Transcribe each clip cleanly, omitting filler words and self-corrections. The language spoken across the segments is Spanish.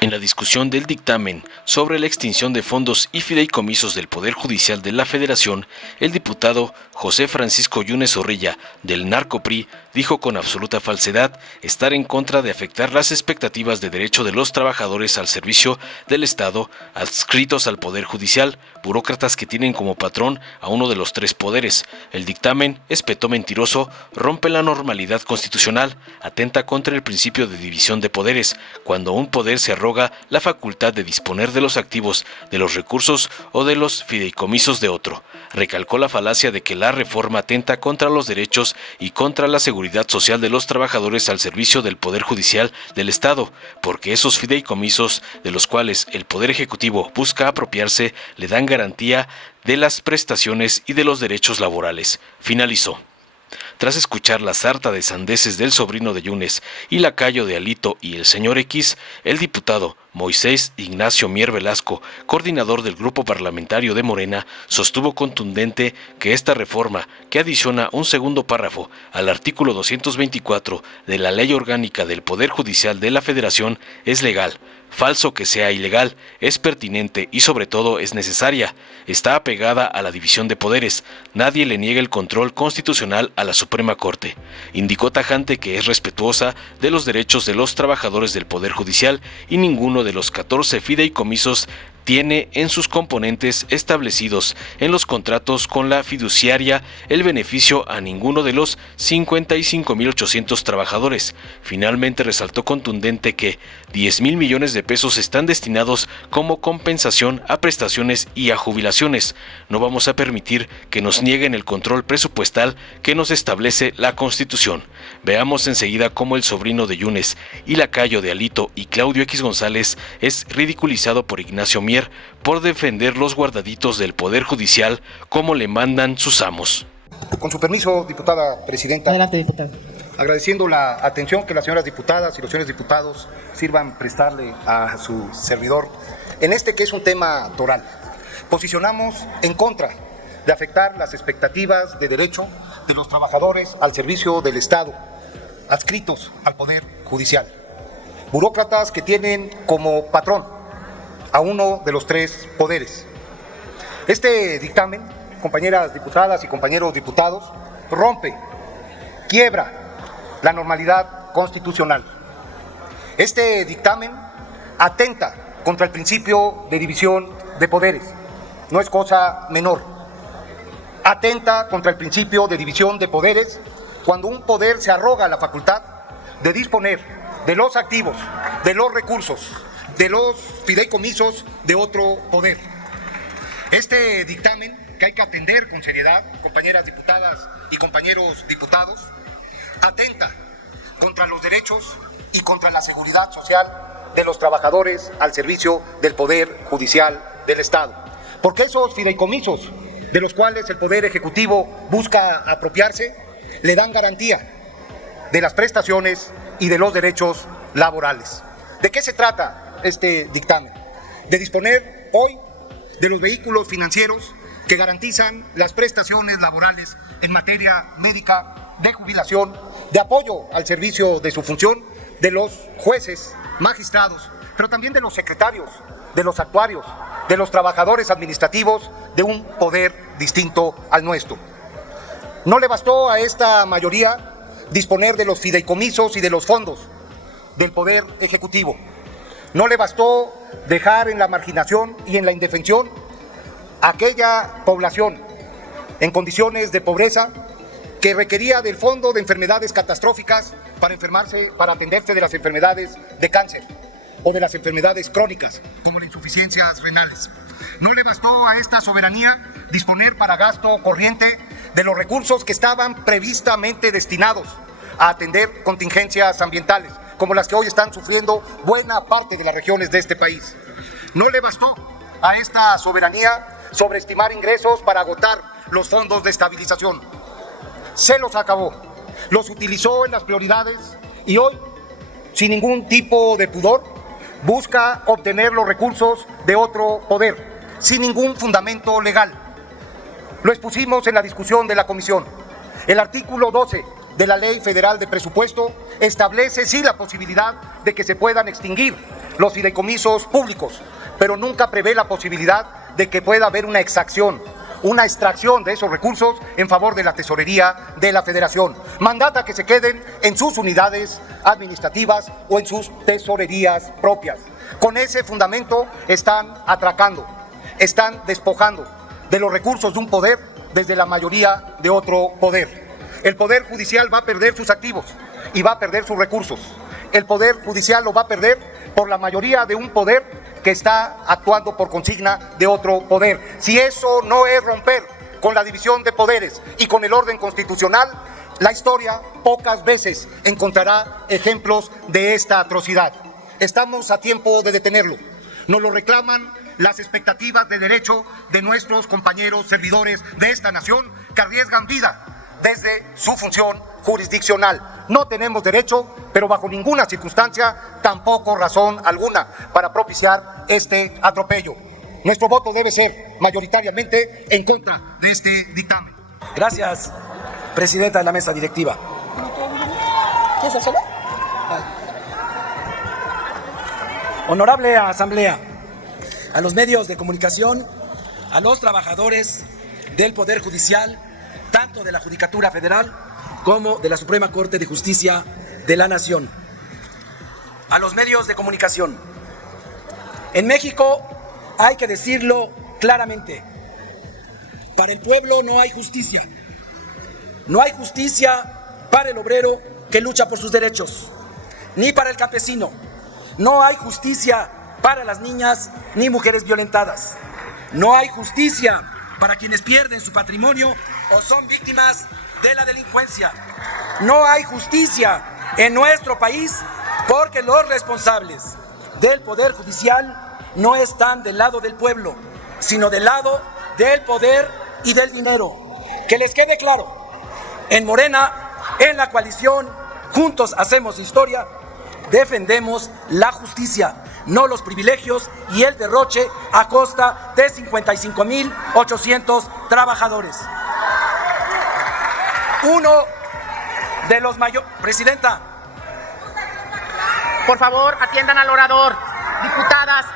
En la discusión del dictamen sobre la extinción de fondos y fideicomisos del Poder Judicial de la Federación, el diputado José Francisco Yunes Zorrilla, del Narco-PRI, dijo con absoluta falsedad estar en contra de afectar las expectativas de derecho de los trabajadores al servicio del Estado adscritos al Poder Judicial, burócratas que tienen como patrón a uno de los tres poderes. El dictamen, espeto mentiroso, rompe la normalidad constitucional, atenta contra el principio de división de poderes, cuando un poder se arroga la facultad de disponer de los activos, de los recursos o de los fideicomisos de otro. Recalcó la falacia de que la reforma atenta contra los derechos y contra la seguridad social de los trabajadores al servicio del Poder Judicial del Estado, porque esos fideicomisos de los cuales el Poder Ejecutivo busca apropiarse le dan garantía de las prestaciones y de los derechos laborales. Finalizó. Tras escuchar la sarta de sandeces del sobrino de Yunes y lacayo de Alito y el señor X, el diputado Moisés Ignacio Mier Velasco, coordinador del grupo parlamentario de Morena, sostuvo contundente que esta reforma, que adiciona un segundo párrafo al artículo 224 de la Ley Orgánica del Poder Judicial de la Federación, es legal. Falso que sea ilegal, es pertinente y sobre todo es necesaria. Está apegada a la división de poderes. Nadie le niega el control constitucional a la Suprema Corte. Indicó tajante que es respetuosa de los derechos de los trabajadores del Poder Judicial y ninguno de los 14 fideicomisos tiene en sus componentes establecidos en los contratos con la fiduciaria el beneficio a ninguno de los 55.800 trabajadores. Finalmente resaltó contundente que 10,000 millones de pesos están destinados como compensación a prestaciones y a jubilaciones. No vamos a permitir que nos nieguen el control presupuestal que nos establece la Constitución. Veamos enseguida cómo el sobrino de Yunes y lacayo de Alito y Claudio X González es ridiculizado por Ignacio Mier por defender los guardaditos del Poder Judicial como le mandan sus amos. Con su permiso, diputada presidenta. Adelante, diputado. Agradeciendo la atención que las señoras diputadas y los señores diputados sirvan prestarle a su servidor en este que es un tema toral. Posicionamos en contra de afectar las expectativas de derecho de los trabajadores al servicio del Estado, adscritos al Poder Judicial. Burócratas que tienen como patrón a uno de los tres poderes. Este dictamen, compañeras diputadas y compañeros diputados, rompe, quiebra la normalidad constitucional. Este dictamen atenta contra el principio de división de poderes. No es cosa menor. Atenta contra el principio de división de poderes cuando un poder se arroga la facultad de disponer de los activos, de los recursos, de los fideicomisos de otro poder. Este dictamen, que hay que atender con seriedad, compañeras diputadas y compañeros diputados, atenta contra los derechos y contra la seguridad social de los trabajadores al servicio del Poder Judicial del Estado. Porque esos fideicomisos de los cuales el Poder Ejecutivo busca apropiarse, le dan garantía de las prestaciones y de los derechos laborales. ¿De qué se trata este dictamen? De disponer hoy de los vehículos financieros que garantizan las prestaciones laborales en materia médica, de jubilación, de apoyo al servicio de su función, de los jueces, magistrados, pero también de los secretarios, de los actuarios, de los trabajadores administrativos de un poder distinto al nuestro. No le bastó a esta mayoría disponer de los fideicomisos y de los fondos del Poder Ejecutivo. No le bastó dejar en la marginación y en la indefensión a aquella población en condiciones de pobreza que requería del Fondo de Enfermedades Catastróficas para atenderse de las enfermedades de cáncer o de las enfermedades crónicas, como las insuficiencias renales. No le bastó a esta soberanía disponer para gasto corriente de los recursos que estaban previstamente destinados a atender contingencias ambientales, como las que hoy están sufriendo buena parte de las regiones de este país. No le bastó a esta soberanía sobreestimar ingresos para agotar los fondos de estabilización. Se los acabó, los utilizó en las prioridades y hoy, sin ningún tipo de pudor, busca obtener los recursos de otro poder, sin ningún fundamento legal. Lo expusimos en la discusión de la comisión. El artículo 12 de la Ley Federal de Presupuesto establece sí la posibilidad de que se puedan extinguir los fideicomisos públicos, pero nunca prevé la posibilidad de que pueda haber una exacción, una extracción de esos recursos en favor de la tesorería de la Federación. Mandata que se queden en sus unidades administrativas o en sus tesorerías propias. Con ese fundamento están atracando, están despojando de los recursos de un poder desde la mayoría de otro poder. El Poder Judicial va a perder sus activos y va a perder sus recursos. El Poder Judicial lo va a perder por la mayoría de un poder que está actuando por consigna de otro poder. Si eso no es romper con la división de poderes y con el orden constitucional, la historia pocas veces encontrará ejemplos de esta atrocidad. Estamos a tiempo de detenerlo. Nos lo reclaman las expectativas de derecho de nuestros compañeros servidores de esta nación que arriesgan vida desde su función jurisdiccional. No tenemos derecho, pero bajo ninguna circunstancia, tampoco razón alguna para propiciar este atropello. Nuestro voto debe ser mayoritariamente en contra de este dictamen. Gracias, presidenta de la mesa directiva. ¿Quieres hacer solo? Honorable Asamblea, a los medios de comunicación, a los trabajadores del Poder Judicial, tanto de la Judicatura Federal como de la Suprema Corte de Justicia de la Nación. A los medios de comunicación. En México, hay que decirlo claramente, para el pueblo no hay justicia. No hay justicia para el obrero que lucha por sus derechos, ni para el campesino. No hay justicia para las niñas ni mujeres violentadas. No hay justicia para quienes pierden su patrimonio o son víctimas de la delincuencia. No hay justicia en nuestro país porque los responsables del Poder Judicial no están del lado del pueblo, sino del lado del poder y del dinero. Que les quede claro, en Morena, en la coalición Juntos Hacemos Historia, defendemos la justicia, no los privilegios y el derroche a costa de 55,800 trabajadores. Uno de los mayores... Presidenta. Por favor, atiendan al orador.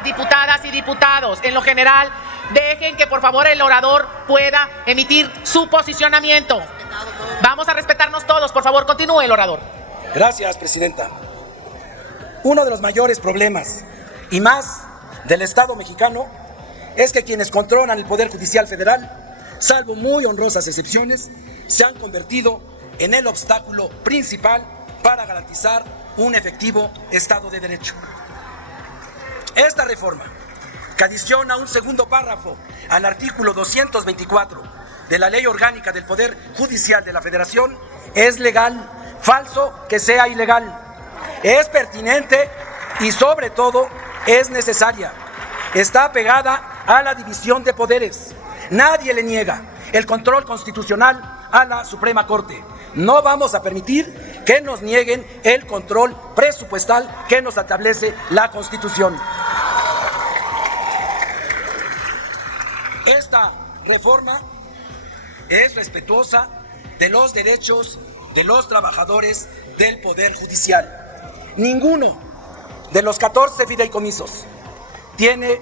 Diputadas y diputados, en lo general, dejen que por favor el orador pueda emitir su posicionamiento. Vamos a respetarnos todos, por favor, continúe el orador. Gracias, presidenta. Uno de los mayores problemas, y más del Estado mexicano, es que quienes controlan el Poder Judicial Federal, salvo muy honrosas excepciones, se han convertido en el obstáculo principal para garantizar un efectivo Estado de Derecho. Esta reforma, que adiciona un segundo párrafo al artículo 224 de la Ley Orgánica del Poder Judicial de la Federación, es legal, falso que sea ilegal, es pertinente y sobre todo es necesaria. Está apegada a la división de poderes. Nadie le niega el control constitucional a la Suprema Corte. No vamos a permitir que nos nieguen el control presupuestal que nos establece la Constitución. Esta reforma es respetuosa de los derechos de los trabajadores del Poder Judicial. Ninguno de los 14 fideicomisos tiene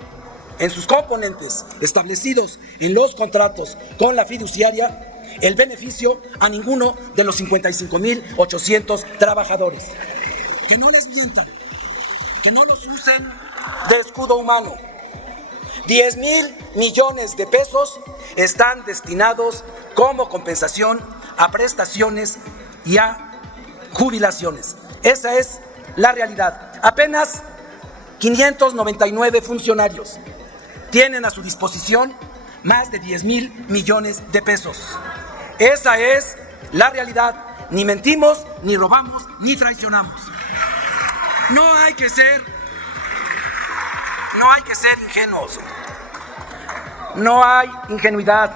en sus componentes establecidos en los contratos con la fiduciaria el beneficio a ninguno de los 55,800 trabajadores. Que no les mientan, que no los usen de escudo humano. 10,000 millones de pesos están destinados como compensación a prestaciones y a jubilaciones. Esa es la realidad. Apenas 599 funcionarios tienen a su disposición más de 10,000 millones de pesos. Esa es la realidad. Ni mentimos, ni robamos, ni traicionamos. No hay que ser ingenuos. No hay ingenuidad.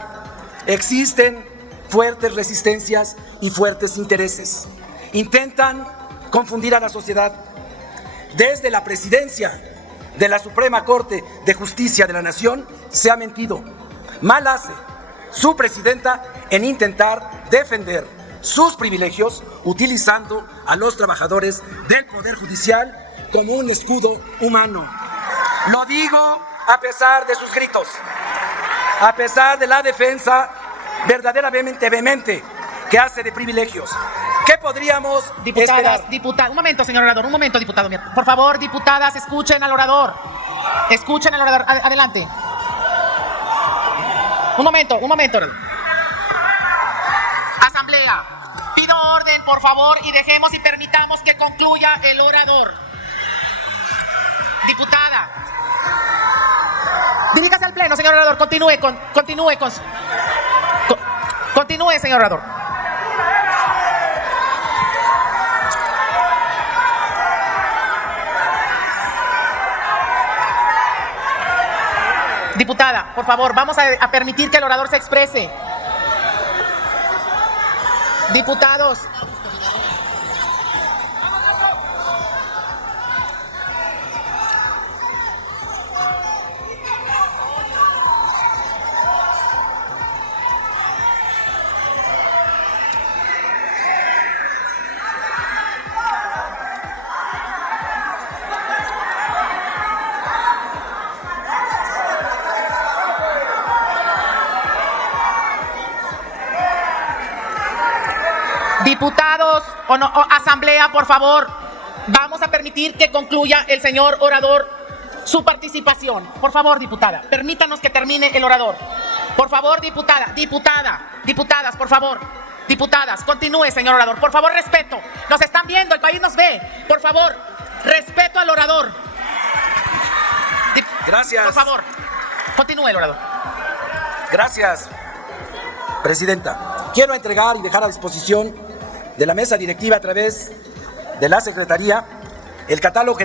Existen fuertes resistencias y fuertes intereses. Intentan confundir a la sociedad. Desde la presidencia de la Suprema Corte de Justicia de la Nación se ha mentido. Mal hace su presidenta en intentar defender sus privilegios utilizando a los trabajadores del Poder Judicial como un escudo humano. Lo digo a pesar de sus gritos, a pesar de la defensa verdaderamente vehemente que hace de privilegios. ¿Qué podríamos esperar? Un momento, señor orador, un momento, diputado. Por favor, diputadas, escuchen al orador. Escuchen al orador. Adelante. Un momento. Asamblea, pido orden, por favor, y dejemos y permitamos que concluya el orador. Diputada. Diríjase al pleno, señor orador. Continúe, señor orador. Diputada, por favor, vamos a permitir que el orador se exprese. Diputados. Diputados, asamblea, por favor, vamos a permitir que concluya el señor orador su participación. Por favor, diputada, permítanos que termine el orador. Por favor, diputadas, por favor. Diputadas, continúe, señor orador. Por favor, respeto. Nos están viendo, el país nos ve. Por favor, respeto al orador. Gracias. Por favor, continúe el orador. Gracias, presidenta. Quiero entregar y dejar a disposición de la mesa directiva a través de la Secretaría el catálogo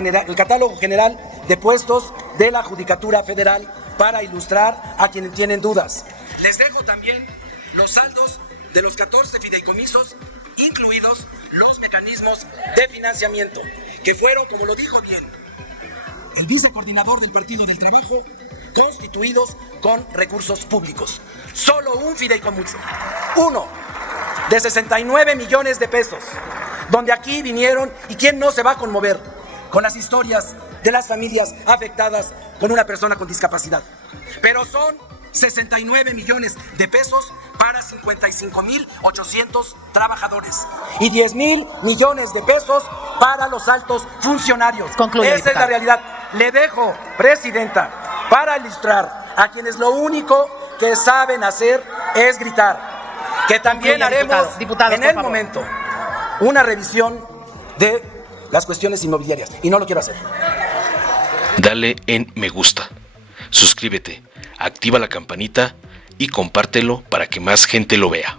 general de puestos de la Judicatura Federal para ilustrar a quienes tienen dudas. Les dejo también los saldos de los 14 fideicomisos, incluidos los mecanismos de financiamiento, que fueron, como lo dijo bien el vicecoordinador del Partido del Trabajo, constituidos con recursos públicos. Solo un fideicomiso, uno, de 69 millones de pesos, donde aquí vinieron, y quién no se va a conmover con las historias de las familias afectadas con una persona con discapacidad. Pero son 69 millones de pesos para 55,800 trabajadores y 10,000 millones de pesos para los altos funcionarios. Concluye, Esa es la realidad. Le dejo, presidenta, para ilustrar a quienes lo único que saben hacer es gritar, que también Concluye, haremos diputados, en el momento una revisión de las cuestiones inmobiliarias, y no lo quiero hacer. Dale en me gusta, suscríbete, activa la campanita y compártelo para que más gente lo vea.